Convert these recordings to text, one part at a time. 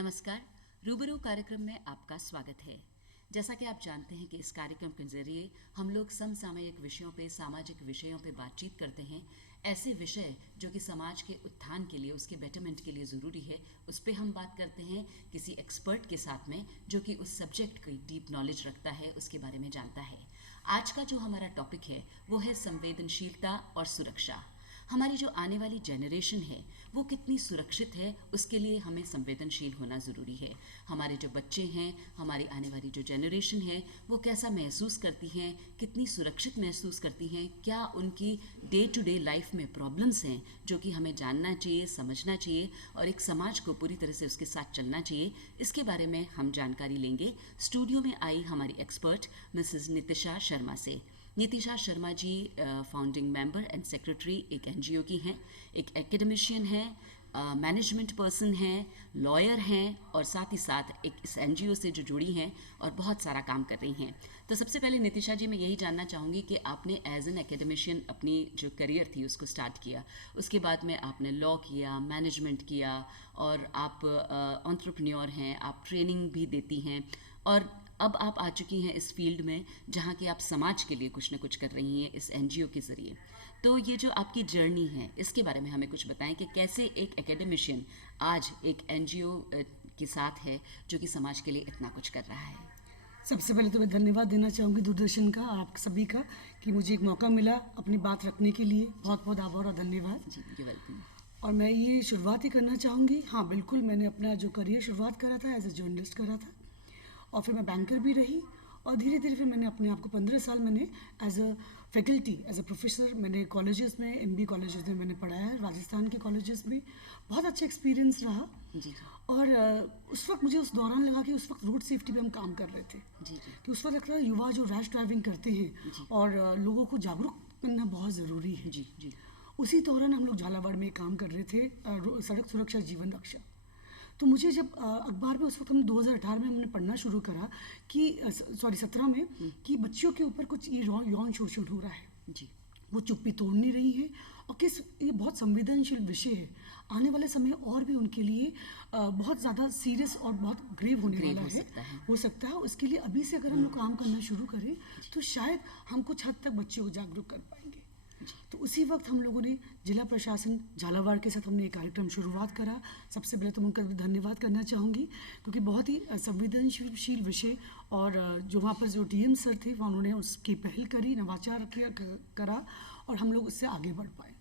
नमस्कार। रूबरू कार्यक्रम में आपका स्वागत है। जैसा कि आप जानते हैं कि इस कार्यक्रम के जरिए हम लोग समसामयिक विषयों पे, सामाजिक विषयों पे बातचीत करते हैं। ऐसे विषय जो कि समाज के उत्थान के लिए, उसके बेटरमेंट के लिए ज़रूरी है, उस पर हम बात करते हैं किसी एक्सपर्ट के साथ में जो कि उस सब्जेक्ट की डीप नॉलेज रखता है, उसके बारे में जानता है। आज का जो हमारा टॉपिक है वो है संवेदनशीलता और सुरक्षा। हमारी जो आने वाली जनरेशन है वो कितनी सुरक्षित है, उसके लिए हमें संवेदनशील होना ज़रूरी है। हमारे जो बच्चे हैं, हमारी आने वाली जो जनरेशन है वो कैसा महसूस करती हैं, कितनी सुरक्षित महसूस करती हैं, क्या उनकी डे टू डे लाइफ में प्रॉब्लम्स हैं जो कि हमें जानना चाहिए, समझना चाहिए और एक समाज को पूरी तरह से उसके साथ चलना चाहिए। इसके बारे में हम जानकारी लेंगे स्टूडियो में आई हमारी एक्सपर्ट मिसेस नितिशा शर्मा से। Nitisha Sharma ji founding member and secretary एक एनजीओ की हैं, एक एकेडमिशियन हैं, मैनेजमेंट पर्सन हैं, लॉयर हैं और साथ ही साथ एक इस एनजीओ से जो जुड़ी हैं और बहुत सारा काम कर रही हैं। तो सबसे पहले नितिशा जी मैं यही जानना चाहूँगी कि आपने एज एन एकेडमिशियन अपनी जो करियर थी उसको स्टार्ट किया, उसके बाद में आपने लॉ किया, मैनेजमेंट किया और आप एंटरप्रेन्योर हैं, आप ट्रेनिंग भी देती हैं और अब आप आ चुकी हैं इस फील्ड में जहाँ कि आप समाज के लिए कुछ न कुछ कर रही हैं इस एनजीओ के ज़रिए। तो ये जो आपकी जर्नी है इसके बारे में हमें कुछ बताएं कि कैसे एक एकेडमिशियन आज एक एनजीओ के साथ है जो कि समाज के लिए इतना कुछ कर रहा है। सबसे पहले तो मैं धन्यवाद देना चाहूँगी दूरदर्शन का, आप सभी का, कि मुझे एक मौका मिला अपनी बात रखने के लिए। बहुत बहुत आभार और धन्यवाद जी, यू वेलकम। और मैं ये शुरुआत ही करना चाहूँगी। हाँ बिल्कुल, मैंने अपना जो करियर शुरुआत करा था एज ए जर्नलिस्ट करा था और फिर मैं बैंकर भी रही और धीरे धीरे फिर मैंने अपने आप को 15 साल मैंने as a faculty, as a professor मैंने कॉलेजेस में, एमबी कॉलेजेस में मैंने पढ़ाया है, राजस्थान के कॉलेजेस में। बहुत अच्छा एक्सपीरियंस रहा। जी। और उस वक्त मुझे उस दौरान लगा कि उस वक्त रोड सेफ्टी पे हम काम कर रहे थे। जी। कि उस वक्त लगता है युवा जो रैश ड्राइविंग करते हैं और लोगों को जागरूक करना बहुत ज़रूरी है। जी। उसी दौरान हम लोग झालावाड़ में काम कर रहे थे, सड़क सुरक्षा जीवन रक्षा। तो मुझे जब अखबार में उस वक्त हम 2018 में हमने पढ़ना शुरू करा कि 17 में कि बच्चियों के ऊपर कुछ ये यौन शोषण हो रहा है। जी। वो चुप्पी तोड़ नहीं रही है और ये बहुत संवेदनशील विषय है। आने वाले समय और भी उनके लिए बहुत ज़्यादा सीरियस और बहुत ग्रेव होने वाला हो सकता है। उसके लिए अभी से अगर हम लोग काम करना शुरू करें तो शायद हम कुछ हद तक बच्चों को जागरूक कर पाएंगे। तो उसी वक्त हम लोगों ने जिला प्रशासन झालावाड़ के साथ हमने ये कार्यक्रम शुरुआत करा। सबसे पहले तो उनका धन्यवाद करना चाहूँगी क्योंकि बहुत ही संवेदनशील विषय और जो वहाँ पर जो डीएम सर थे वहाँ उन्होंने उसकी पहल करी, नवाचार करा और हम लोग उससे आगे बढ़ पाए।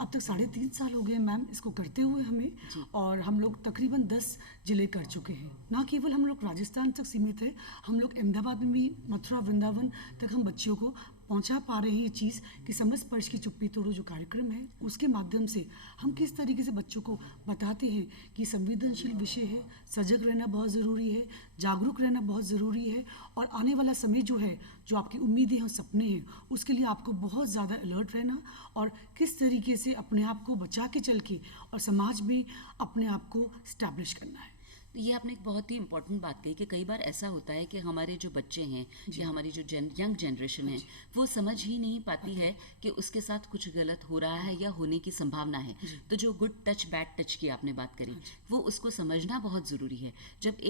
अब तक 3.5 साल हो गए मैम इसको करते हुए हमें और हम लोग तकरीबन 10 जिले कर चुके हैं। ना केवल हम लोग राजस्थान तक सीमित है, हम लोग अहमदाबाद में भी, मथुरा, वृंदावन तक हम बच्चियों को पहुंचा पा रहे हैं ये चीज़ कि समझ स्पर्श की चुप्पी तोड़ो जो कार्यक्रम है उसके माध्यम से हम किस तरीके से बच्चों को बताते हैं कि संवेदनशील विषय है, सजग रहना बहुत ज़रूरी है, जागरूक रहना बहुत ज़रूरी है और आने वाला समय जो है, जो आपकी उम्मीदें और सपने हैं, उसके लिए आपको बहुत ज़्यादा अलर्ट रहना और किस तरीके से अपने आप को बचा के चल के और समाज में अपने आप को स्टैब्लिश करना है। ये आपने एक बहुत ही इंपॉर्टेंट बात कही कि कई बार ऐसा होता है कि हमारे जो बच्चे हैं या हमारी जो यंग जनरेशन है वो समझ ही नहीं पाती है कि उसके साथ कुछ गलत हो रहा है या होने की संभावना है। तो जो गुड टच बैड टच की आपने बात करी वो उसको समझना बहुत ज़रूरी है। जब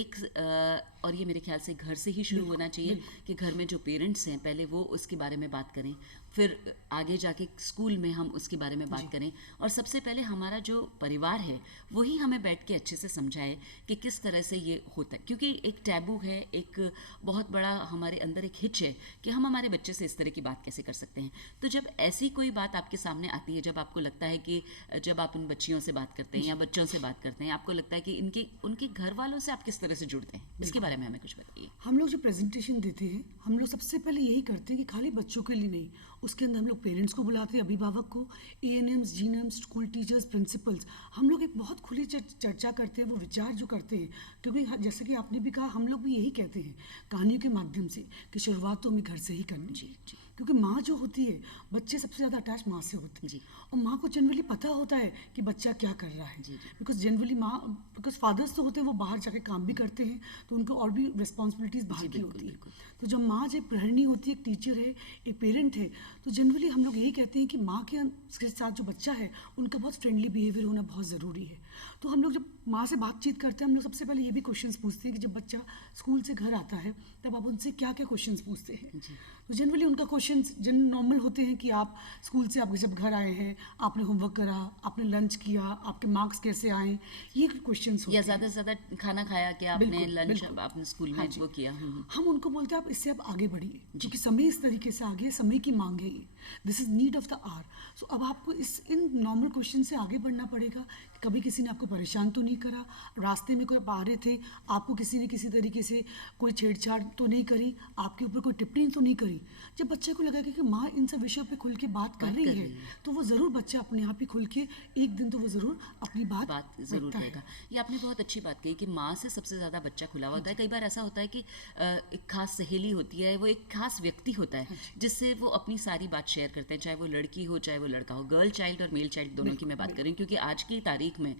और ये मेरे ख्याल से घर से ही शुरू होना चाहिए कि घर में जो पेरेंट्स हैं पहले वो उसके बारे में बात करें, फिर आगे जाके स्कूल में हम उसके बारे में बात करें और सबसे पहले हमारा जो परिवार है वही हमें बैठ के अच्छे से समझाए कि किस तरह से ये होता है। क्योंकि एक टैबू है, एक बहुत बड़ा हमारे अंदर एक हिच है कि हम हमारे बच्चे से इस तरह की बात कैसे कर सकते हैं। तो जब ऐसी कोई बात आपके सामने आती है, जब आपको लगता है कि जब आप इन बच्चियों से बात करते हैं या बच्चों से बात करते हैं, आपको लगता है कि उनके घर वालों से आप किस तरह से जुड़ते हैं, इसके बारे में हमें कुछ बताइए। हम लोग जो प्रेजेंटेशन देते हैं हम लोग सबसे पहले यही करते हैं कि खाली बच्चों के लिए नहीं, उसके अंदर हम लोग पेरेंट्स को बुलाते हैं, अभिभावक को, एएनएम्स, जीएनएम्स, स्कूल टीचर्स, प्रिंसिपल्स। हम लोग एक बहुत खुली चर्चा करते हैं, वो विचार जो करते हैं। क्योंकि जैसे कि आपने भी कहा, हम लोग भी यही कहते हैं कहानियों के माध्यम से कि शुरुआत तो हमें घर से ही करनी चाहिए। क्योंकि माँ जो होती है, बच्चे सबसे ज़्यादा अटैच माँ से होते हैं और माँ को जनरली पता होता है कि बच्चा क्या कर रहा है। बिकॉज जनरली बिकॉज फादर्स तो होते हैं वो बाहर जाके काम भी करते हैं तो उनको और भी रिस्पॉन्सिबिलिटीज़ बाहर की होती है। तो जब माँ जब गृहिणी होती है, एक टीचर है, एक पेरेंट है, तो जनरली हम लोग यही कहते हैं कि माँ के साथ जो बच्चा है उनका बहुत फ्रेंडली बिहेवियर होना बहुत ज़रूरी है। तो हम लोग जब माँ से बातचीत करते हैं, हम लोग सबसे पहले ये भी क्वेश्चंस पूछते हैं कि जब बच्चा स्कूल से घर आता है तब आप उनसे क्या क्या क्वेश्चंस पूछते हैं। तो जनरली उनका क्वेश्चंस नॉर्मल होते हैं कि आप स्कूल से आप जब घर आए हैं, आपने होमवर्क करा, आपने लंच किया, आपके मार्क्स कैसे आए, ये क्वेश्चंस होते या हैं। ज़्यादा से ज़्यादा खाना खाया कि आपने बिल्कुल, लंच बिल्कुल। आपने स्कूल में हाँ जी। वो किया। हम उनको बोलते हैं आप इससे आप आगे बढ़िए, क्योंकि समय इस तरीके से आगे है, समय की मांग है ये, this is need of the hour. सो अब आपको इन नॉर्मल क्वेश्चन से आगे बढ़ना पड़ेगा। कभी किसी ने आपको परेशान तो नहीं करा, रास्ते में कोई आप आ रहे थे, आपको किसी ने किसी तरीके से कोई छेड़छाड़ तो नहीं करी, आपके ऊपर कोई टिप्पणी तो नहीं करी। जब बच्चे को लगा कि माँ इन सब विषयों पे खुल के बात कर रही है, तो वो ज़रूर बच्चा अपने आप ही खुल के एक दिन तो वो ज़रूर अपनी बात ज़रूर रखता है। करेगा। ये आपने बहुत अच्छी बात कही कि माँ से सबसे ज़्यादा बच्चा खुला हुआ होता है। कई बार ऐसा होता है कि एक खास सहेली होती है, वो एक खास व्यक्ति होता है जिससे वो अपनी सारी बात शेयर करते हैं, चाहे वो लड़की हो चाहे वो लड़का हो, गर्ल चाइल्ड और मेल चाइल्ड दोनों की मैं बात कर रही हूँ, क्योंकि आज की तारीख में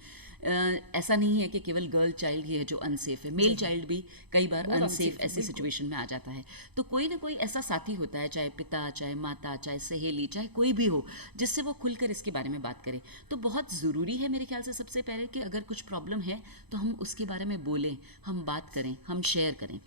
ऐसा नहीं है कि केवल गर्ल चाइल्ड ही है जो अनसेफ है, मेल चाइल्ड भी कई बार अनसेफ ऐसी सिचुएशन में आ जाता है। तो कोई ना कोई ऐसा साथी होता है, चाहे पिता, चाहे माता, चाहे सहेली, चाहे कोई भी हो, जिससे वो खुलकर इसके बारे में बात करें। तो बहुत ज़रूरी है मेरे ख्याल से सबसे पहले कि अगर कुछ प्रॉब्लम है तो हम उसके बारे में बोलें, हम बात करें, हम शेयर करें।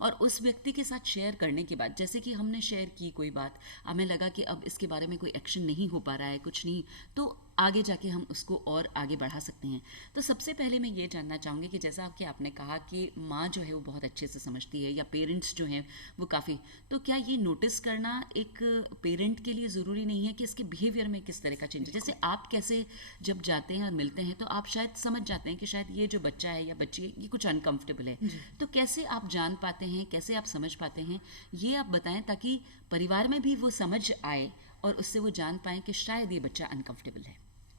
और उस व्यक्ति के साथ शेयर करने के बाद, जैसे कि हमने शेयर की कोई बात, हमें लगा कि अब इसके बारे में कोई एक्शन नहीं हो पा रहा है, कुछ नहीं, तो आगे जाके हम उसको और आगे बढ़ा सकते हैं। तो सबसे पहले मैं ये जानना चाहूँगी कि जैसा कि आपने कहा कि माँ जो है वो बहुत अच्छे से समझती है, या पेरेंट्स जो हैं वो काफ़ी, तो क्या ये नोटिस करना एक पेरेंट के लिए ज़रूरी नहीं है कि इसके बिहेवियर में किस तरह का चेंज है? जैसे आप कैसे जब जाते हैं और मिलते हैं तो आप शायद समझ जाते हैं कि शायद ये जो बच्चा है या बच्ची है ये कुछ अनकंफर्टेबल है, तो कैसे आप जान पाते हैं, कैसे आप समझ पाते हैं, ये आप बताएं ताकि परिवार में भी वो समझ आए और उससे वो जान पाएं कि शायद ये बच्चा अनकंफर्टेबल है।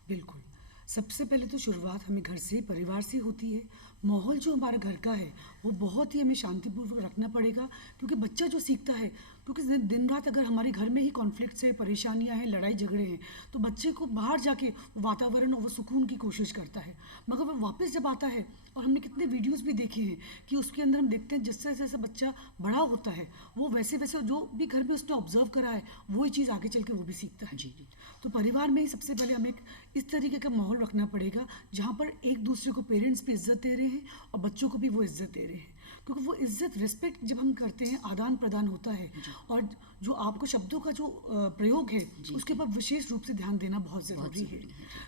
बिल्कुल। सबसे पहले तो शुरुआत हमें घर से, परिवार से होती है। माहौल जो हमारे घर का है वो बहुत ही हमें शांतिपूर्वक रखना पड़ेगा, क्योंकि बच्चा जो सीखता है, क्योंकि दिन रात अगर हमारे घर में ही कॉन्फ्लिक्ट्स है, परेशानियां हैं, लड़ाई झगड़े हैं, तो बच्चे को बाहर जाके वातावरण और वो सुकून की कोशिश करता है। मगर वो वापस जब आता है, और हमने कितने वीडियोस भी देखे हैं कि उसके अंदर हम देखते हैं जैसे जैसे बच्चा बड़ा होता है वो वैसे वैसे जो भी घर में उसने ऑब्जर्व करा है वही चीज़ आगे चल के वो भी सीखता है। जी जी। तो परिवार में ही सबसे पहले हमें इस तरीके का माहौल रखना पड़ेगा जहाँ पर एक दूसरे को पेरेंट्स भी इज्जत दे रहे हैं और बच्चों को भी वो इज्जत दे रहे हैं, क्योंकि वो इज्जत, रिस्पेक्ट जब हम करते हैं, आदान प्रदान होता है, और जो आपको शब्दों का जो प्रयोग है उसके ऊपर विशेष रूप से ध्यान देना बहुत ज़रूरी है।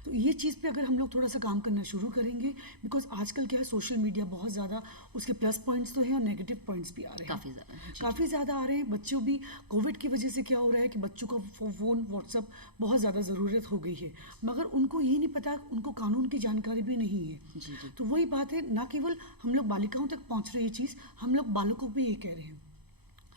तो ये चीज़ पे अगर हम लोग थोड़ा सा काम करना शुरू करेंगे, बिकॉज आजकल क्या है, सोशल मीडिया बहुत ज़्यादा, उसके प्लस पॉइंट्स तो हैं और नेगेटिव पॉइंट्स भी आ रहे हैं, काफ़ी ज़्यादा आ रहे हैं। बच्चों भी कोविड की वजह से क्या हो रहा है कि बच्चों को फ़ोन, व्हाट्सअप बहुत ज़्यादा ज़रूरत हो गई है, मगर उनको ये नहीं पता, उनको कानून की जानकारी भी नहीं है। तो वही बात है, ना केवल हम लोग बालिकाओं तक पहुँच रही है चीज़, हम लोग बालकों को भी ये कह रहे हैं।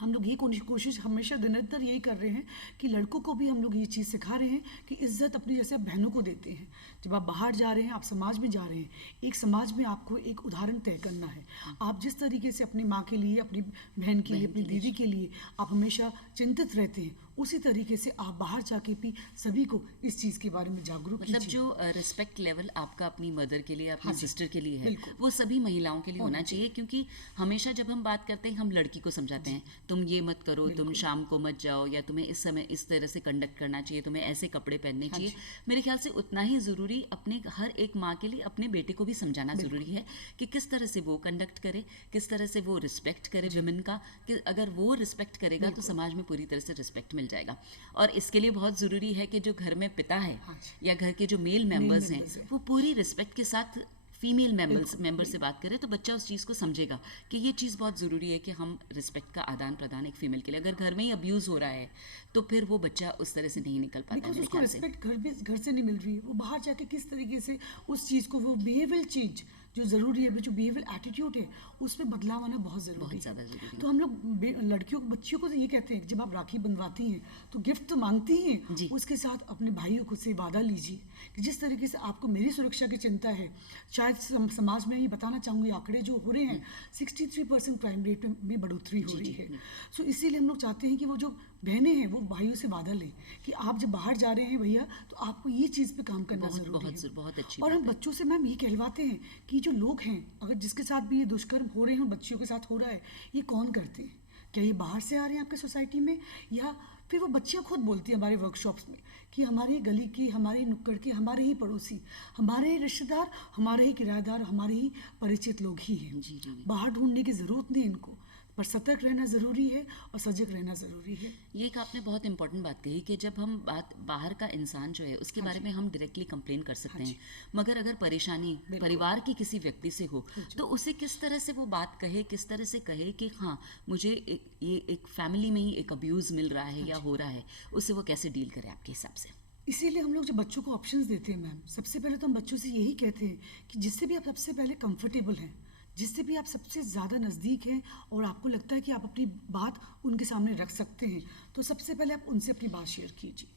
हम लोग ये कोशिश हमेशा निरंतर यही कर रहे हैं कि लड़कों को भी हम लोग ये चीज़ सिखा रहे हैं कि इज्जत अपनी जैसे बहनों को देते हैं। जब आप बाहर जा रहे हैं, आप समाज में जा रहे हैं, एक समाज में आपको एक उदाहरण तय करना है। आप जिस तरीके से अपनी माँ के लिए, अपनी बहन के लिए, अपनी दीदी के लिए आप हमेशा चिंतित रहते हैं, उसी तरीके से आप बाहर जाके भी सभी को इस चीज़ के बारे में जागरूक कीजिए। मतलब जो रिस्पेक्ट लेवल आपका अपनी मदर के लिए, अपनी सिस्टर के लिए है, वो सभी महिलाओं के लिए होना चाहिए, क्योंकि हमेशा जब हम बात करते हैं हम लड़की को समझाते हैं, तुम ये मत करो, तुम शाम को मत जाओ, या तुम्हें इस समय इस तरह से कंडक्ट करना चाहिए, तुम्हें ऐसे कपड़े पहनने चाहिए। मेरे ख्याल से उतना ही ज़रूरी अपने हर एक माँ के लिए अपने बेटे को भी समझाना ज़रूरी है कि किस तरह से वो कंडक्ट करे, किस तरह से वो रिस्पेक्ट करे विमेन का, कि अगर वो रिस्पेक्ट करेगा तो समाज में पूरी तरह से रिस्पेक्ट मिल जाएगा। और इसके लिए बहुत ज़रूरी है कि जो घर में पिता है या घर के जो मेल मेंबर्स हैं वो पूरी रिस्पेक्ट के साथ फीमेल मेंबर से बात करें, तो बच्चा उस चीज़ को समझेगा कि ये चीज़ बहुत ज़रूरी है कि हम रिस्पेक्ट का आदान प्रदान एक फीमेल के लिए। अगर घर में ही अब्यूज़ हो रहा है तो फिर वो बच्चा उस तरह से नहीं निकल पाता है। उसको रिस्पेक्ट घर से नहीं मिल रही है, वो बाहर जाके किस तरीके से उस चीज़ को, वो बिहेवियल चेंज जो ज़रूरी है, जो बिहेवियल एटीट्यूड है, उसमें बदलाव आना बहुत ज़रूरी है। तो हम लोग लड़कियों, बच्चियों को तो ये कहते हैं कि जब आप राखी बंधवाती हैं तो गिफ्ट तो मांगती हैं, उसके साथ अपने भाइयों को से वादा लीजिए कि जिस तरीके से आपको मेरी सुरक्षा की चिंता है। शायद समाज में ये बताना चाहूँगी, आंकड़े जो हो रहे हैं 63% क्राइम रेट में बढ़ोतरी हो रही है। सो इसीलिए हम लोग चाहते हैं कि वो जो बहनें हैं वो भाइयों से वादा लें कि आप जब बाहर जा रहे हैं भैया तो आपको ये चीज़ पे काम करना ज़रूरी है। बहुत अच्छी। और हम बच्चों से मैम ये कहलवाते हैं कि जो लोग हैं, अगर जिसके साथ भी ये दुष्कर्म हो रहे हैं, बच्चियों के साथ हो रहा है, ये कौन करते हैं, क्या ये बाहर से आ रहे हैं आपके सोसाइटी में, या फिर वो बच्चियाँ खुद बोलती हैं हमारे वर्कशॉप्स में कि हमारी गली की, हमारी नुक्कड़ के, हमारे ही पड़ोसी, हमारे ही रिश्तेदार, हमारे ही किराएदार, हमारे ही परिचित लोग ही हैं। जी जी। बाहर ढूंढने की ज़रूरत नहीं इनको, पर सतर्क रहना ज़रूरी है और सजग रहना ज़रूरी है। ये एक आपने बहुत इंपॉर्टेंट बात कही कि जब हम बात बाहर का इंसान जो है उसके बारे में हम डायरेक्टली कंप्लेन कर सकते हैं, मगर अगर परेशानी परिवार की किसी व्यक्ति से हो तो उसे किस तरह से वो बात कहे, किस तरह से कहे कि हाँ मुझे ये एक फैमिली में ही एक अब्यूज़ मिल रहा है या हो रहा है, उससे वो कैसे डील करे आपके हिसाब से? इसीलिए हम लोग जब बच्चों को ऑप्शंस देते हैं मैम, सबसे पहले तो हम बच्चों से यही कहते हैं कि जिससे भी आप सबसे पहले कंफर्टेबल हैं, जिससे भी आप सबसे ज़्यादा नज़दीक हैं और आपको लगता है कि आप अपनी बात उनके सामने रख सकते हैं, तो सबसे पहले आप उनसे अपनी बात शेयर कीजिए।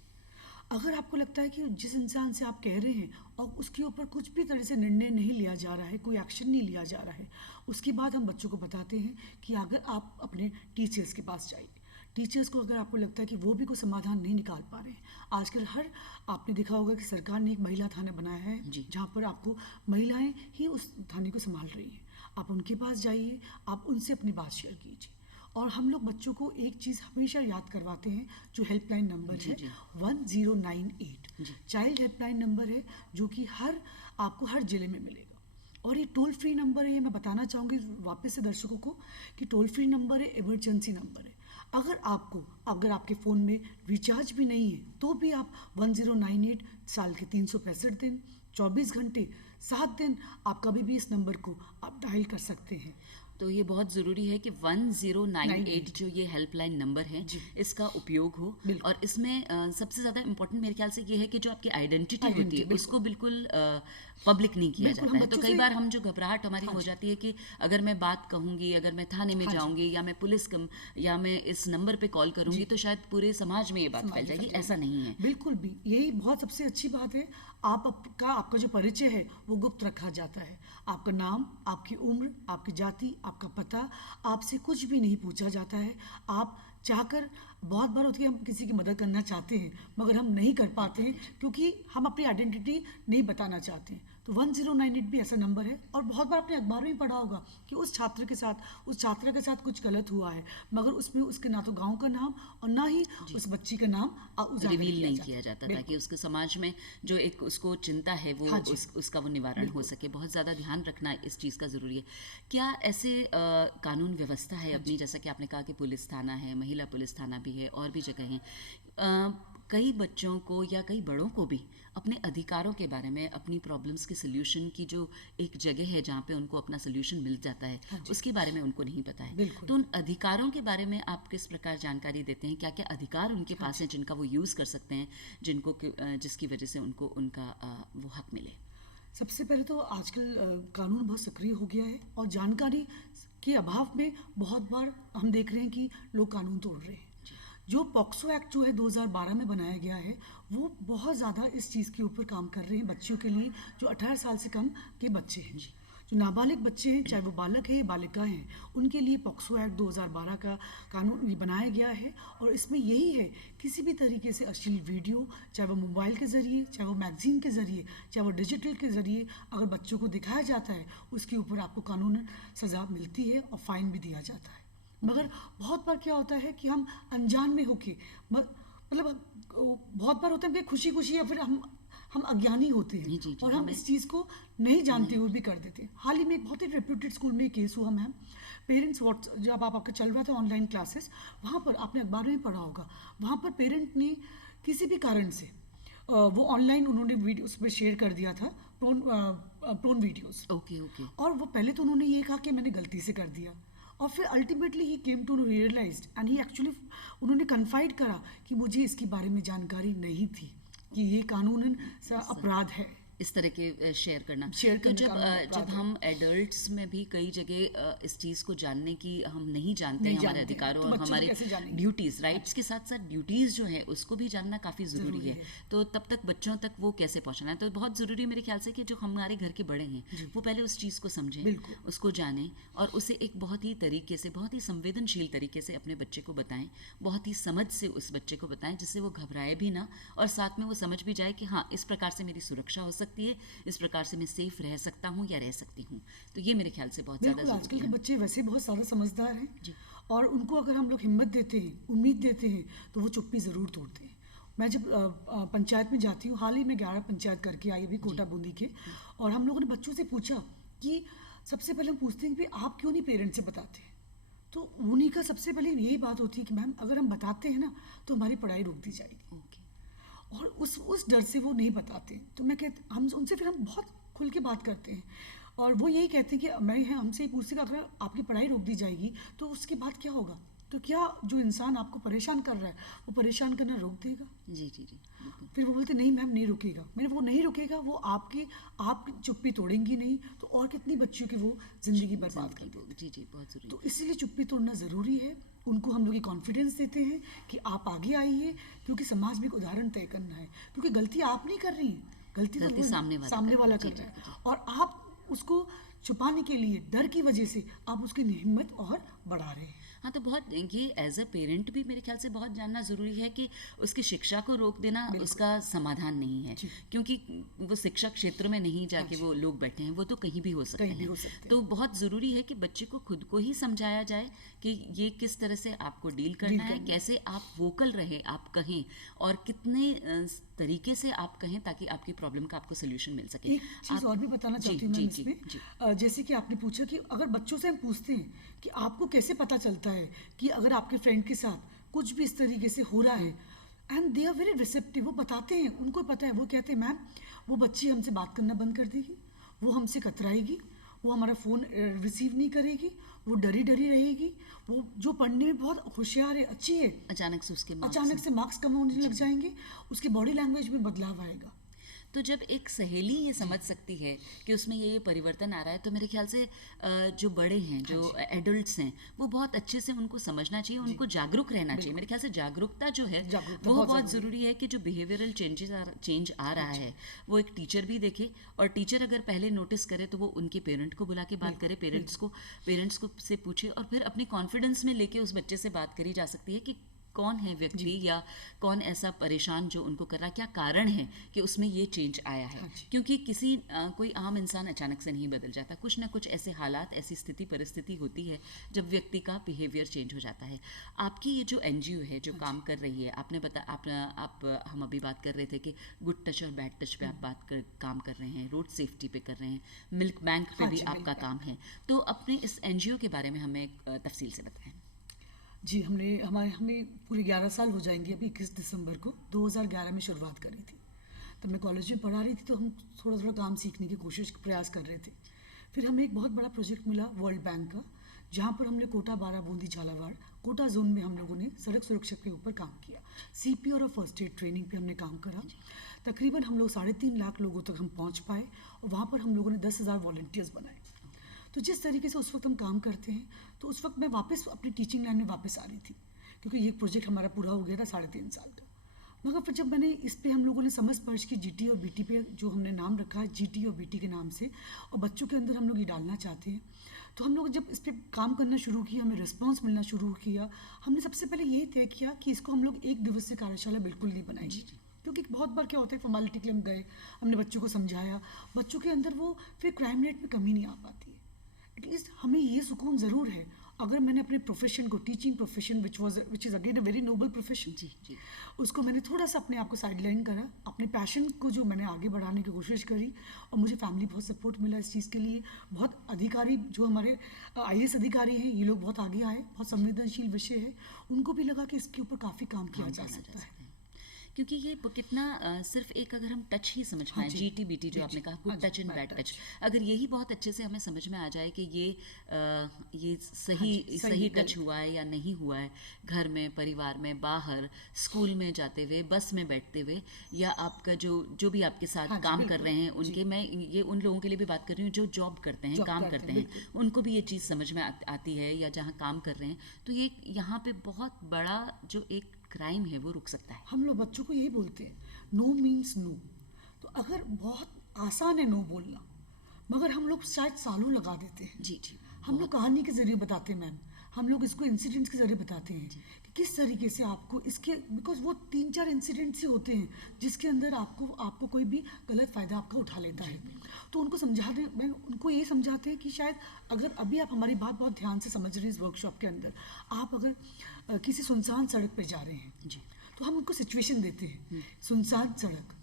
अगर आपको लगता है कि जिस इंसान से आप कह रहे हैं और उसके ऊपर कुछ भी तरह से निर्णय नहीं लिया जा रहा है, कोई एक्शन नहीं लिया जा रहा है, उसके बाद हम बच्चों को बताते हैं कि अगर आप अपने टीचर्स के पास जाइए। टीचर्स को अगर आपको लगता है कि वो भी कोई समाधान नहीं निकाल पा रहे हैं, आजकल आपने देखा होगा कि सरकार ने एक महिला थाना बनाया है जहाँ पर आपको महिलाएं ही उस थाने को संभाल रही हैं। आप उनके पास जाइए, आप उनसे अपनी बात शेयर कीजिए। और हम लोग बच्चों को एक चीज़ हमेशा याद करवाते हैं, जो हेल्पलाइन नंबर है 1098, चाइल्ड हेल्पलाइन नंबर है, जो कि आपको हर ज़िले में मिलेगा। और ये टोल फ्री नंबर है, ये मैं बताना चाहूँगी वापस से दर्शकों को कि टोल फ्री नंबर है, इमरजेंसी नंबर है। अगर आपके फ़ोन में रिचार्ज भी नहीं है तो भी आप 1098 साल के 365 दिन 24 घंटे 7 दिन आप कभी भी इस नंबर को आप डायल कर सकते हैं। तो ये बहुत ज़रूरी है कि 1098 जो ये हेल्पलाइन नंबर है इसका उपयोग हो। और इसमें सबसे ज़्यादा इम्पोर्टेंट मेरे ख्याल से ये है कि जो आपकी आइडेंटिटी होती है उसको बिल्कुल पब्लिक नहीं किया जाता है। तो कई बार हम जो घबराहट हमारी हो जाती है कि अगर मैं बात कहूँगी, अगर मैं थाने में जाऊँगी या मैं पुलिस या मैं इस नंबर पे कॉल करूँगी तो शायद पूरे समाज में ये बात फैल जाएगी, ऐसा नहीं है। बिल्कुल भी, यही बहुत सबसे अच्छी बात है। आपका जो परिचय है वो गुप्त रखा जाता है। आपका नाम, आपकी उम्र, आपकी जाति, आपका पता, आपसे कुछ भी नहीं पूछा जाता है। आप चाहकर, बहुत बार होती है हम किसी की मदद करना चाहते हैं मगर हम नहीं कर पाते हैं क्योंकि हम अपनी आइडेंटिटी नहीं बताना चाहते हैं। तो 1098 भी ऐसा नंबर है। और बहुत बार आपने अखबार में पढ़ा होगा कि उस छात्रा के साथ कुछ गलत हुआ है, मगर उसमें उसके ना तो गांव का नाम और ना ही उस बच्ची का नाम रिवील नहीं किया जाता ताकि उसके समाज में जो एक उसको चिंता है वो उसका वो निवारण हो सके। बहुत ज़्यादा ध्यान रखना इस चीज़ का ज़रूरी है। क्या ऐसे कानून व्यवस्था है अपनी, जैसा कि आपने कहा कि पुलिस थाना है, महिला पुलिस थाना भी है और भी जगह हैं, कई बच्चों को या कई बड़ों को भी अपने अधिकारों के बारे में, अपनी प्रॉब्लम्स के सल्यूशन की जो एक जगह है जहाँ पे उनको अपना सल्यूशन मिल जाता है, उसके बारे में उनको नहीं पता है। तो उन अधिकारों के बारे में आप किस प्रकार जानकारी देते हैं? क्या क्या अधिकार उनके पास हैं जिनका वो यूज़ कर सकते हैं, जिसकी वजह से उनको उनका वो हक मिले? सबसे पहले तो आजकल कानून बहुत सक्रिय हो गया है और जानकारी के अभाव में बहुत बार हम देख रहे हैं कि लोग कानून तोड़ रहे हैं। जो पॉक्सो एक्ट जो है 2012 में बनाया गया है, वो बहुत ज़्यादा इस चीज़ के ऊपर काम कर रहे हैं बच्चियों के लिए, जो 18 साल से कम के बच्चे हैं। जो नाबालिग बच्चे हैं, चाहे वो बालक है बालिका हैं, उनके लिए पॉक्सो एक्ट 2012 का कानून बनाया गया है। और इसमें यही है, किसी भी तरीके से अश्लील वीडियो, चाहे वो मोबाइल के ज़रिए, चाहे वो मैगजीन के ज़रिए, चाहे वो डिजिटल के ज़रिए अगर बच्चों को दिखाया जाता है, उसके ऊपर आपको कानूनन सज़ा मिलती है और फाइन भी दिया जाता है। मगर बहुत बार क्या होता है कि हम अनजान में होके, मतलब बहुत बार होता है कि खुशी या फिर हम अज्ञानी होते हैं और हम इस चीज़ को नहीं जानते हुए भी कर देते हैं। हाल ही में एक बहुत ही रेप्यूटेड स्कूल में केस हुआ मैम। पेरेंट्स जब आपका चल रहा था ऑनलाइन क्लासेस, वहाँ पर आपने अखबार में पढ़ा होगा, वहाँ पर पेरेंट ने किसी भी कारण से वो ऑनलाइन उन्होंने वीडियो उस पर शेयर कर दिया था, प्रोन वीडियोस। ओके। और वो पहले तो उन्होंने ये कहा कि मैंने गलती से कर दिया, और फिर ultimately he came to realized and he actually उन्होंने कन्फाइड करा कि मुझे इसके बारे में जानकारी नहीं थी कि ये कानूनन अपराध है। इस तरह के शेयर करना तो जब हम एडल्ट्स में भी कई जगह इस चीज़ को जानने की हम नहीं जानते हैं, हमारे अधिकारों और हमारे ड्यूटीज़, राइट्स के साथ साथ ड्यूटीज़ जो है उसको भी जानना काफ़ी ज़रूरी है। तो तब तक बच्चों तक वो कैसे पहुँचना है, तो बहुत ज़रूरी मेरे ख्याल से कि जो हमारे घर के बड़े हैं वो पहले उस चीज़ को समझें, उसको जानें और उसे एक बहुत ही तरीके से, बहुत ही संवेदनशील तरीके से अपने बच्चे को बताएं, बहुत ही समझ से उस बच्चे को बताएं जिससे वो घबराए भी ना और साथ में वो समझ भी जाए कि हाँ, इस प्रकार से मेरी सुरक्षा हो सकती है, इस प्रकार से मैं सेफ रह सकता हूँ या रह सकती हूँ। तो ये मेरे ख्याल से बहुत ज़्यादा आजकल के बच्चे वैसे बहुत ज़्यादा समझदार हैं और उनको अगर हम लोग हिम्मत देते हैं, उम्मीद देते हैं, तो वो चुप्पी ज़रूर तोड़ते हैं। मैं जब पंचायत में जाती हूँ, हाल ही में 11 पंचायत करके आई अभी कोटा बूंदी के, और हम लोगों ने बच्चों से पूछा कि सबसे पहले हम पूछते हैं कि आप क्यों नहीं पेरेंट्स से बताते हैं। तो उन्हीं का सबसे पहले यही बात होती है कि मैम अगर हम बताते हैं ना तो हमारी पढ़ाई रोक दी जाएगी। और उस डर से वो नहीं बताते। तो मैं कहती, हम उनसे फिर हम बहुत खुल के बात करते हैं, और वो यही कहते हैं कि मैं हमसे ही पूछते कि अगर आपकी पढ़ाई रोक दी जाएगी तो उसके बाद क्या होगा। तो क्या जो इंसान आपको परेशान कर रहा है वो परेशान करना रोक देगा? जी जी जी। फिर वो बोलते नहीं मैम नहीं रुकेगा। मैंने वो नहीं रुकेगा, वो आप चुप्पी तोड़ेंगी नहीं तो और कितनी बच्चियों की वो जिंदगी बर्बाद कर देगी। जी जी, बहुत जरूरी। तो इसीलिए चुप्पी तोड़ना ज़रूरी है। उनको हम लोग ये कॉन्फिडेंस देते हैं कि आप आगे आइए, क्योंकि समाज में एक उदाहरण तय करना है, क्योंकि गलती आप नहीं कर रही है, गलती तो सामने वाला कर रहा है, और आप उसको छुपाने के लिए डर की वजह से आप उसकी हिम्मत और बढ़ा रहे हैं। हाँ, तो बहुत ये एज अ पेरेंट भी मेरे ख्याल से बहुत जानना ज़रूरी है कि उसकी शिक्षा को रोक देना उसका समाधान नहीं है, क्योंकि वो शिक्षा क्षेत्र में नहीं जाके वो लोग बैठे हैं, वो तो कहीं भी हो सकते हैं। तो बहुत ज़रूरी है कि बच्चे को खुद को ही समझाया जाए कि ये किस तरह से आपको डील करना है, कैसे आप वोकल रहे, आप कहें, और कितने तरीके से आप कहें ताकि आपकी प्रॉब्लम का आपको सोल्यूशन मिल सके। एक चीज़ और भी बताना चाहती हूँ मैं इसमें, जैसे कि आपने पूछा कि अगर बच्चों से हम पूछते हैं कि आपको कैसे पता चलता है कि अगर आपके फ्रेंड के साथ कुछ भी इस तरीके से हो रहा है, and they are very receptive, वो बताते हैं, उनको पता है, वो कहते हैं मैम वो बच्ची हमसे बात करना बंद कर देगी, वो हमसे कतराएगी, वो हमारा फ़ोन रिसीव नहीं करेगी, वो डरी डरी रहेगी, वो जो पढ़ने में बहुत होशियार है, अच्छी है, अचानक से मार्क्स कम होने लग जाएंगे, उसकी बॉडी लैंग्वेज में बदलाव आएगा। तो जब एक सहेली ये समझ सकती है कि उसमें ये परिवर्तन आ रहा है, तो मेरे ख्याल से जो बड़े हैं, जो एडल्ट्स हैं, वो बहुत अच्छे से उनको समझना चाहिए, उनको जागरूक रहना चाहिए। मेरे ख्याल से जागरूकता जो है वो बहुत ज़रूरी है कि जो बिहेवियरल चेंज आ रहा है वो एक टीचर भी देखे, और टीचर अगर पहले नोटिस करे तो वो उनके पेरेंट को बुला के बात करे, पेरेंट्स को से पूछे, और फिर अपने कॉन्फिडेंस में लेके उस बच्चे से बात करी जा सकती है कि कौन है व्यक्ति या कौन ऐसा परेशान जो उनको कर रहा है, क्या कारण है कि उसमें ये चेंज आया है। क्योंकि कोई आम इंसान अचानक से नहीं बदल जाता, कुछ ना कुछ ऐसे हालात, ऐसी स्थिति परिस्थिति होती है जब व्यक्ति का बिहेवियर चेंज हो जाता है। आपकी ये जो एनजीओ है जो काम कर रही है, हम अभी बात कर रहे थे कि गुड टच और बैड टच पे आप काम कर रहे हैं, रोड सेफ्टी पे कर रहे हैं, मिल्क बैंक पे भी आपका काम है, तो अपने इस एनजीओ के बारे में हमें तफसील से बताएं। जी, हमें पूरे 11 साल हो जाएंगे अभी 21 दिसंबर को। 2011 में शुरुआत करी थी, तब मैं कॉलेज में पढ़ा रही थी, तो हम थोड़ा थोड़ा काम सीखने की प्रयास कर रहे थे। फिर हमें एक बहुत बड़ा प्रोजेक्ट मिला वर्ल्ड बैंक का, जहाँ पर हमने कोटा, बारा, बूंदी, झालावाड़, कोटा जोन में हम लोगों ने सड़क सुरक्षा के ऊपर काम किया। CPR और फर्स्ट एड ट्रेनिंग पे हमने काम करा। तकरीबन हम लोग 3.5 लाख लोगों तक हम पहुँच पाए, और वहाँ पर हम लोगों ने 10,000 वॉलंटियर्स बनाए। तो जिस तरीके से उस वक्त हम काम करते हैं, तो उस वक्त मैं वापस अपनी टीचिंग लाइन में वापस आ रही थी, क्योंकि ये प्रोजेक्ट हमारा पूरा हो गया था 3.5 साल का। मगर फिर जब मैंने इस पे हम लोगों ने समझ स्पर्श की, GT और BT पे जो हमने नाम रखा है, GT और BT के नाम से, और बच्चों के अंदर हम लोग ये डालना चाहते हैं, तो हम लोग जब इस पर काम करना शुरू किया, हमें रिस्पॉन्स मिलना शुरू किया, हमने सबसे पहले ये तय किया कि इसको हम लोग 1 दिवसीय कार्यशाला बिल्कुल नहीं बनाएंगे, क्योंकि बहुत बार क्या होता है, फॉर्मेलिटी के लिए हम गए, हमने बच्चों को समझाया, बच्चों के अंदर वो फिर क्राइम रेट में कमी नहीं आ पाती है। एटलीस्ट हमें ये सुकून ज़रूर है, अगर मैंने अपने प्रोफेशन को, teaching profession which is again a very noble profession, उसको मैंने थोड़ा सा अपने आप को साइडलाइन करा, अपने पैशन को जो मैंने आगे बढ़ाने की कोशिश करी, और मुझे फैमिली बहुत सपोर्ट मिला इस चीज़ के लिए। बहुत अधिकारी जो हमारे IAS अधिकारी हैं, ये लोग बहुत आगे आए, बहुत संवेदनशील विषय है, उनको भी लगा कि इसके ऊपर काफ़ी काम किया जा सकता है, क्योंकि ये कितना सिर्फ एक अगर हम टच ही समझ पाएँ, GT BT जो आपने कहा, good touch and bad touch, अगर यही बहुत अच्छे से हमें समझ में आ जाए कि ये सही टच हुआ है या नहीं हुआ है, घर में, परिवार में, बाहर, स्कूल में जाते हुए, बस में बैठते हुए, या आपका जो भी आपके साथ काम कर रहे हैं उनके, मैं ये उन लोगों के लिए भी बात कर रही हूँ जो जॉब करते हैं, काम करते हैं, उनको भी ये चीज़ समझ में आती है, या जहाँ काम कर रहे हैं, तो ये यहाँ पे बहुत बड़ा जो एक क्राइम है वो रुक सकता है। हम लोग बच्चों को यही बोलते हैं, नो मीन्स नो। तो अगर बहुत आसान है नो बोलना, मगर हम लोग शायद सालों लगा देते हैं। जी। हम लोग कहानी के जरिए बताते हैं मैम, हम लोग इसको इंसिडेंट्स के जरिए बताते हैं कि किस तरीके से आपको इसके, बिकॉज वो 3-4 इंसिडेंट्स ही होते हैं जिसके अंदर आपको कोई भी गलत फ़ायदा आपका उठा लेता है। तो उनको समझाते हैं, मैं उनको ये समझाते हैं कि शायद अगर अभी आप हमारी बात बहुत ध्यान से समझ रहे हैं इस वर्कशॉप के अंदर, आप अगर किसी सुनसान सड़क पर जा रहे हैं जी, तो हम उनको सिचुएशन देते हैं, सुनसान सड़क,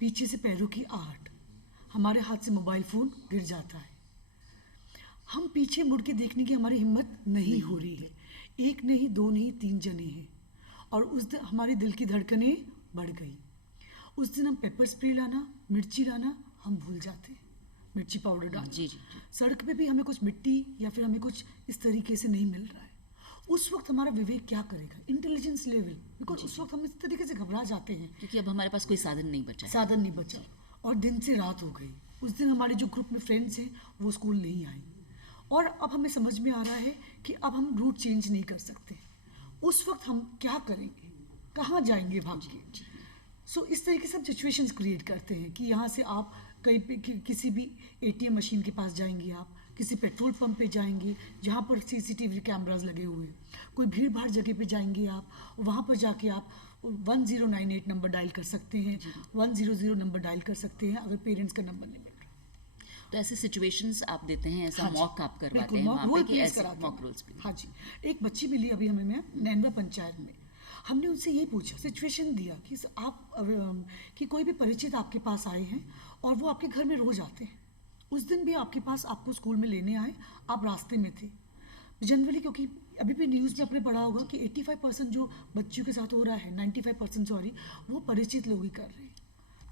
पीछे से पैरों की आहट, हमारे हाथ से मोबाइल फ़ोन गिर जाता है, हम पीछे मुड़ के देखने की हमारी हिम्मत नहीं हो रही है, एक नहीं, दो नहीं, 3 जने हैं, और उस दिन हमारी दिल की धड़कनें बढ़ गई। उस दिन हम पेपर स्प्रे लाना, मिर्ची लाना हम भूल जाते हैं, मिर्ची पाउडर डालना। जी। सड़क पे भी हमें कुछ मिट्टी या फिर हमें कुछ इस तरीके से नहीं मिल रहा है, उस वक्त हमारा विवेक क्या करेगा, इंटेलिजेंस लेवल, बिकॉज उस वक्त हम इस तरीके से घबरा जाते हैं क्योंकि अब हमारे पास कोई साधन नहीं बचा, और दिन से रात हो गई। उस दिन हमारे जो ग्रुप में फ्रेंड्स हैं वो स्कूल नहीं आई, और अब हमें समझ में आ रहा है कि अब हम रूट चेंज नहीं कर सकते। उस वक्त हम क्या करेंगे, कहाँ जाएंगे भाग के। सो इस तरीके से हम सिचुएशंस क्रिएट करते हैं कि यहाँ से आप कहीं पे किसी भी ATM मशीन के पास जाएंगे, आप किसी पेट्रोल पंप पे जाएंगे जहाँ पर CCTV कैमराज लगे हुए हैं, कोई भीड़ भाड़ जगह पे जाएंगे आप, वहाँ पर जाके आप 1098 नंबर डायल कर सकते हैं, 100 नंबर डायल कर सकते हैं अगर पेरेंट्स का नंबर नहीं मिल रहा। तो ऐसे सिचुएशंस आप देते हैं, ऐसा मॉक आप करवाते हैं वहाँ पे कि ऐसे मॉक रोल्स भी। हाँ जी, एक बच्ची मिली अभी हमें मैं नैनवा पंचायत में, हमने उनसे यही पूछा, सिचुएशन दिया कि आप कि कोई भी परिचित आपके पास आए हैं और वो आपके घर में रोज आते हैं, उस दिन भी आपके पास आपको स्कूल में लेने आए, आप रास्ते में थे जनरली, क्योंकि अभी भी न्यूज़ में आपने पढ़ा होगा कि 85% जो बच्चों के साथ हो रहा है, 95% सॉरी, वो परिचित लोग ही कर रहे हैं।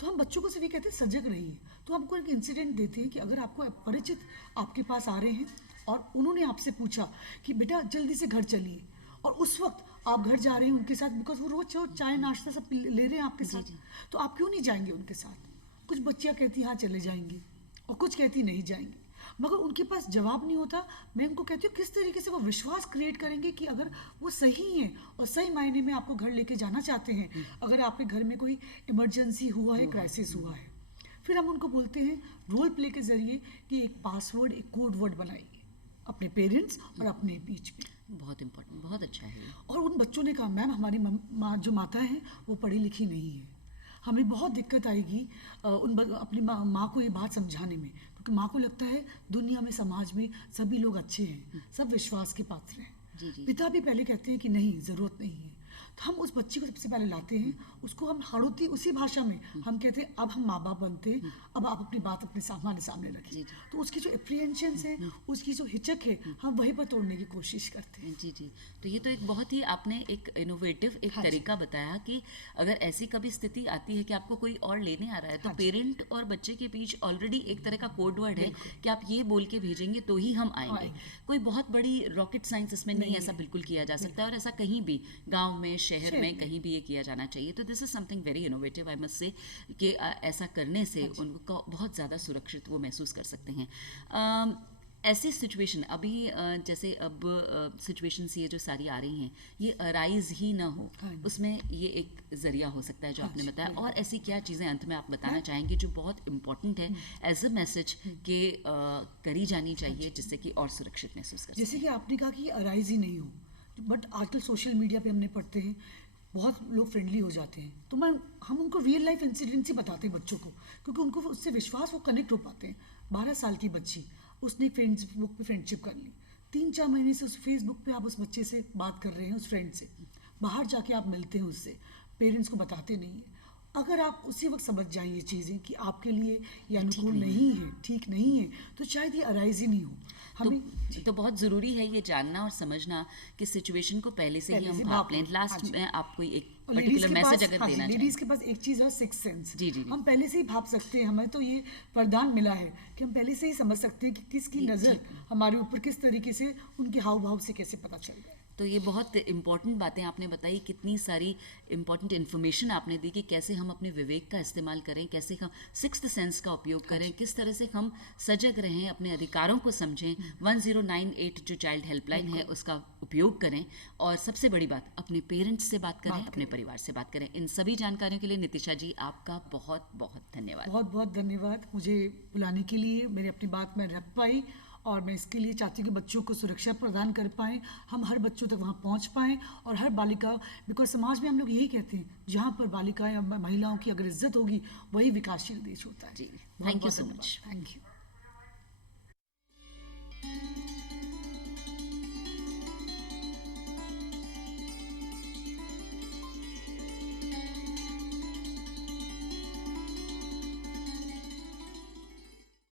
तो हम बच्चों को सिर्फ ये कहते हैं सजग रहिए। तो हमको एक इंसिडेंट देते हैं कि अगर आपको परिचित आपके पास आ रहे हैं और उन्होंने आपसे पूछा कि बेटा जल्दी से घर चलिए, और उस वक्त आप घर जा रहे हैं उनके साथ, बिकॉज वो रोज चाय नाश्ता सब ले रहे हैं आपके साथ, तो आप क्यों नहीं जाएंगे उनके साथ। कुछ बच्चियाँ कहती हाँ चले जाएंगे, और कुछ कहती नहीं जाएंगे, मगर उनके पास जवाब नहीं होता। मैं उनको कहती हूँ किस तरीके से वो विश्वास क्रिएट करेंगे कि अगर वो सही हैं और सही मायने में आपको घर लेके जाना चाहते हैं, अगर आपके घर में कोई इमरजेंसी हुआ है, क्राइसिस हुआ है, फिर हम उनको बोलते हैं रोल प्ले के जरिए कि एक पासवर्ड, एक कोड वर्ड बनाइए अपने पेरेंट्स और अपने बीच में। बहुत इंपॉर्टेंट, बहुत अच्छा है। और उन बच्चों ने कहा मैम हमारी माँ जो माता हैं वो पढ़ी लिखी नहीं है, हमें बहुत दिक्कत आएगी अपनी माँ को ये बात समझाने में, क्योंकि माँ को लगता है दुनिया में, समाज में सभी लोग अच्छे हैं, सब विश्वास के पात्र हैं। पिता भी पहले कहते हैं कि नहीं, ज़रूरत नहीं है। तो हम उस बच्ची को सबसे पहले लाते हैं, उसको हम हाड़ोती उसी भाषा में हम कहते हैं अब हम माँ बाप बनते हैं, अब आप अपनी बात अपने सामने रखिए। तो उसकी जो एप्रीहेंशंस है, उसकी जो हिचक है, हम वहीं पर तोड़ने की कोशिश करते हैं। जी। तो ये तो एक बहुत ही आपने एक इनोवेटिव एक तरीका बताया कि अगर ऐसी कभी स्थिति आती है कि आपको कोई और लेने आ रहा है, तो पेरेंट और बच्चे के बीच ऑलरेडी एक तरह का कोड वर्ड है कि आप ये बोल के भेजेंगे तो ही हम आएंगे। कोई बहुत बड़ी रॉकेट साइंस इसमें नहीं, ऐसा बिल्कुल किया जा सकता है, और ऐसा कहीं भी गाँव में, शहर में, कहीं भी ये किया जाना चाहिए। तो this is something very innovative, I must say, कि ऐसा करने से उनको बहुत ज़्यादा सुरक्षित वो महसूस कर सकते हैं। ऐसी सिचुएशन अभी जैसे अब सिचुएशंस ये जो सारी आ रही हैं, ये अराइज ही ना हो, उसमें ये एक जरिया हो सकता है जो आपने बताया। और ऐसी क्या चीज़ें अंत में आप बताना चाहेंगे जो बहुत इंपॉर्टेंट है एज अ मैसेज के करी जानी चाहिए, जिससे कि और सुरक्षित महसूस कर सकें? जैसे कि आपने कहा कि अराइज ही नहीं हो, बट आजकल सोशल मीडिया पे हमने पढ़ते हैं बहुत लोग फ्रेंडली हो जाते हैं, तो हम उनको रियल लाइफ इंसिडेंट्स ही बताते हैं बच्चों को, क्योंकि उनको उससे विश्वास, वो कनेक्ट हो पाते हैं। 12 साल की बच्ची, उसने फेसबुक पे फ्रेंडशिप कर ली, 3-4 महीने से उस फेसबुक पे आप उस बच्चे से बात कर रहे हैं, उस फ्रेंड से बाहर जाके आप मिलते हैं उससे, पेरेंट्स को बताते नहीं हैं। अगर आप उसी वक्त समझ जाएं ये चीज़ें कि आपके लिए ये अनुकूल नहीं है, ठीक नहीं है, तो शायद ये अराइज ही नहीं हो। तो बहुत ज़रूरी है ये जानना और समझना कि सिचुएशन को पहले से ही हम भाप लें। लास्ट में आप कोई एक पर्टिकुलर मैसेज अगर देना चाहें। लेडीज़ के पास एक चीज़ है, सिक्स सेंस। जी। हम पहले से ही भाप सकते हैं, हमें तो ये वरदान मिला है कि हम पहले से ही समझ सकते हैं कि किसकी नज़र हमारे ऊपर किस तरीके से, उनके हाव भाव से कैसे पता चल रहा है। तो ये बहुत इम्पॉर्टेंट बातें आपने बताई, कितनी सारी इम्पॉर्टेंट इन्फॉर्मेशन आपने दी कि कैसे हम अपने विवेक का इस्तेमाल करें, कैसे हम सिक्स्थ सेंस का उपयोग करें, किस तरह से हम सजग रहें, अपने अधिकारों को समझें, 1098 जो चाइल्ड हेल्पलाइन है उसका उपयोग करें, और सबसे बड़ी बात अपने पेरेंट्स से बात करें, अपने परिवार से बात करें। इन सभी जानकारियों के लिए नितिशा जी आपका बहुत बहुत धन्यवाद। बहुत बहुत धन्यवाद मुझे बुलाने के लिए, मेरी अपनी बात मैं रख पाई और मैं इसके लिए चाहती हूँ कि बच्चों को सुरक्षा प्रदान कर पाएँ, हम हर बच्चों तक वहाँ पहुँच पाएँ, और हर बालिका, बिकॉज समाज में हम लोग यही कहते हैं जहाँ पर बालिकाएं या महिलाओं की अगर इज्जत होगी वही विकासशील देश होता है। जी, thank you so much. Thank you.